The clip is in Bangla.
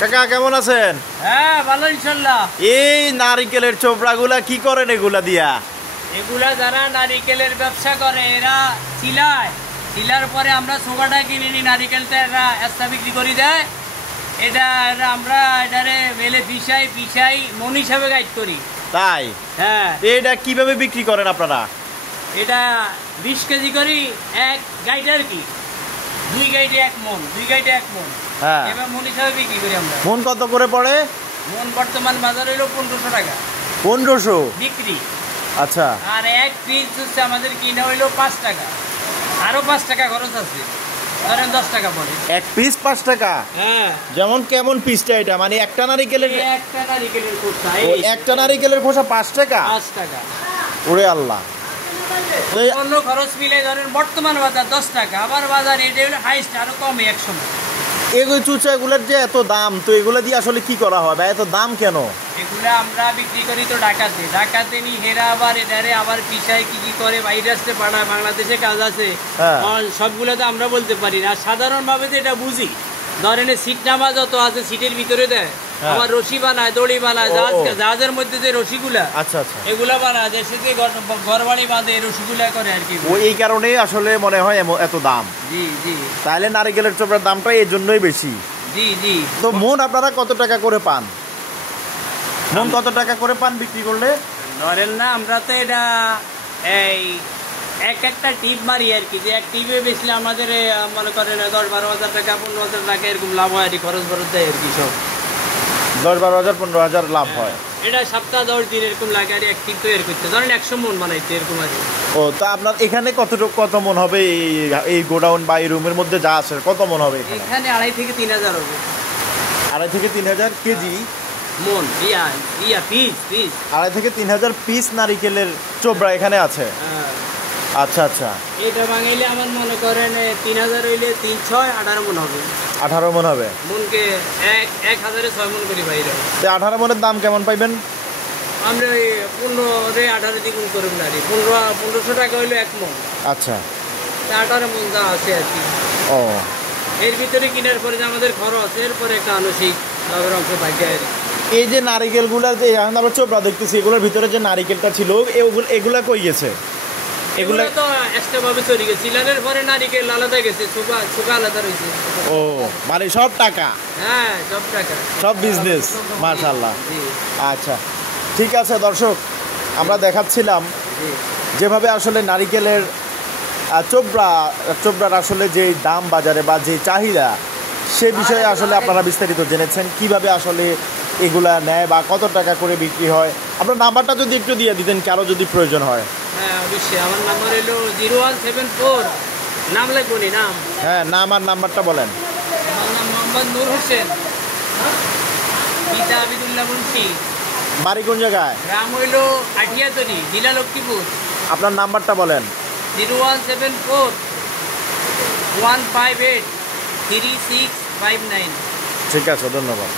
কাকা কেমন আছেন? হ্যাঁ ভালো ইনশাল্লাহ। এই নারিকেলের চোপড়াগুলা কি করেন এগুলা দিয়া? এগুলা যারা নারিকেলের ব্যবসা করে এরা চিলার পরে আমরা সোগাটা কিনে নিই, নারিকেলটা এরা এক্সট্রা বিক্রি করে দেয়। এটা আমরা এটারে মেলে পিসাই মন হিসাবে গাইড করি। তাই? হ্যাঁ। এটা কিভাবে বিক্রি করেন আপনারা? এটা 20 কেজি করি এক গাইড আর কি, 2 গাইডে 1 মন, 2 গাইডে 1 মন। হ্যাঁ, এবার মন হিসাবে বিক্রি করি আমরা। মন কত করে পড়ে? মন বর্তমান বাজার হইলো 1500 টাকা 1500 বিক্রি। আচ্ছা। আর এক পিস হচ্ছে আমাদের কিনা হইলো 5 টাকা, আরো 5 টাকা খরচ আছে, ধরেন 10 টাকা পড়ে। এক পিস 5 টাকা? হ্যাঁ। যেমন কেমন পিসটা এটা? মানে একটা নারিকেলের খোসা, একটা নারিকেলের খোসা 5 টাকা? 5 টাকা। ওরে আল্লাহ। অন্য খরচ মিলে ধরেন বর্তমান বাজার 10 টাকা, আবার বাজার এটা হলো হাইস্ট, আরো কমে 100। এগুলো চুচা এগুলোর যে এত দাম, তো এগুলো দিয়ে আসলে কি করা হয় বা এত দাম কেন? এগুলা আমরা বিক্রি করি তো ঢাকাতে নি, হেরা আবার এদারে আবার পিসায় কি করে বাইরে আসতে পাঠায়, বাংলাদেশে কাজ আছে। সবগুলো তো আমরা বলতে পারি না, সাধারণভাবে তো এটা বুঝি। ধরেন সিট নামা যত আছে সিটের ভিতরে দেয়, আবার রশি বানায়, দড়ি বানায়, জাহাজের মধ্যে যে রশিগুলা, আচ্ছা আচ্ছা, এগুলা বানায়, দেশে ঘর বাড়ি বাঁধে রশিগুলা করে আর কি। এই কারণে আসলে মনে হয় এত দাম। জি জি। তাহলে নারিকেলের চোপড়ার দামটা এই জন্যই বেশি। জি জি। তো মন আপনারা কত টাকা করে পান? মন কত টাকা করে পান বিক্রি করলে? ধরেন না, আমরা তো এটা এই একটা টিপ মারি আর কি, যে এক টিপে বেচলে আমাদের মনে করেন 10-12 হাজার টাকা 15 হাজার টাকা এরকম লাভ হয় আর কি, খরচ বরচ দেয় আর কি সব। 10-12 হাজার 15 হাজার লাভ হয়। এটা সপ্তাহ 10 দিন এরকম লাগে আর এক টিপ তৈরি করতে, ধরেন 100 মন বানাইতে এরকম আর কি। ও, তা আপনার এখানে কত মন হবে? এই গোডাউন বা এই রুমের মধ্যে যা আছে কত মন হবে? এখানে 2.5 থেকে 3 হাজার হবে। 2.5 থেকে 3 হাজার কেজি মন পিস 2.5 থেকে 3 হাজার পিস নারিকেলের চোপড়া এখানে আছে। আচ্ছা আচ্ছা। এটা বাঙাইলে আমার মনে করেন 3000 হইলে 3 6 18 মন হবে। 18 মন হবে। মনকে 1000-এ 6 মন করি বাইরে। 18 মনের দাম কেমন পাইবেন? আমরা 15-18 দ্বিগুণ করে নারি, 1500 টাকা হইলো 1 মন। আচ্ছা। 18 মন যা আছে আর কি। ও, এর ভিতরে কিনার পরে যে আমাদের খরচ, এরপরে একটা আনুষিক লাভের অংশ থাকে। এই যে নারিকেলগুলা যে এখন আমরা চোপড়া দেখতেছি, এগুলোর ভিতরে যে নারিকেলটা ছিল এগুলা কই গেছে? এগুলো তো এক্সট্রা ভাবে চলে গেছে, চিলানের পরে নারিকেল আলাদা গেছে, ছোকা আলাদা রয়েছে। ও, মানে সব টাকা? হ্যাঁ, সব টাকা, সব বিজনেস। মাশাআল্লাহ। আচ্ছা, ঠিক আছে দর্শক, আমরা দেখাচ্ছিলাম যেভাবে আসলে নারিকেলের চোপড়ার আসলে যে দাম বাজারে বা যে চাহিদা, সে বিষয়ে আসলে আপনারা বিস্তারিত জেনেছেন, কিভাবে আসলে এগুলা নেয় বা কত টাকা করে বিক্রি হয়। আপনার নাম্বারটা যদি একটু দিয়ে দিতেন, কারো যদি প্রয়োজন হয়। হ্যাঁ অবশ্যই, আমার নাম্বার হলো 0174, নাম লাগবো নি? নাম? হ্যাঁ, নাম আর নাম্বারটা বলেন। আমার নাম মোহাম্মদ নূর হোসেন, পিতা আবিদুল্লাহ মুন্সি। বাড়ি কোন জায়গায়? গ্রাম হইল আঠিয়াতলি, জেলা লক্ষ্মীপুর। আপনার নাম্বারটা বলেন। 0174 158 3659। ঠিক আছে, ধন্যবাদ।